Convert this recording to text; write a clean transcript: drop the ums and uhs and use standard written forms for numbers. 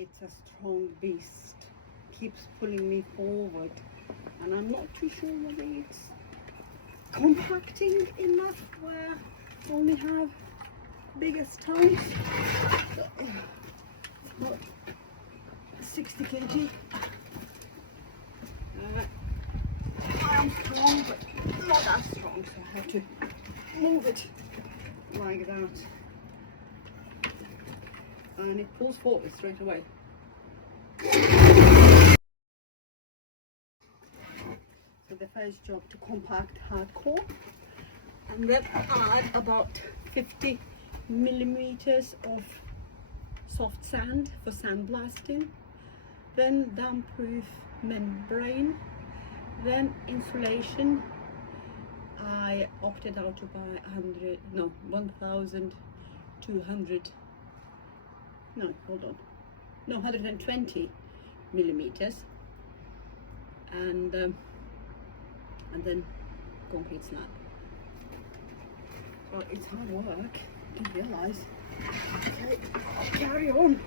it's a strong beast, keeps pulling me forward, and I'm not too sure whether it's compacting enough where I only have bigger stones. About 60 kg. I'm strong, but not that strong, so I have to move it like that. And it pulls forward straight away. So the first job to compact hardcore, and then add about 50 millimeters of soft sand for sandblasting, then damp-proof membrane, then insulation. I opted out to buy 120 millimeters, and then concrete slab. So it's hard work, I didn't realize. Okay, I'll carry on.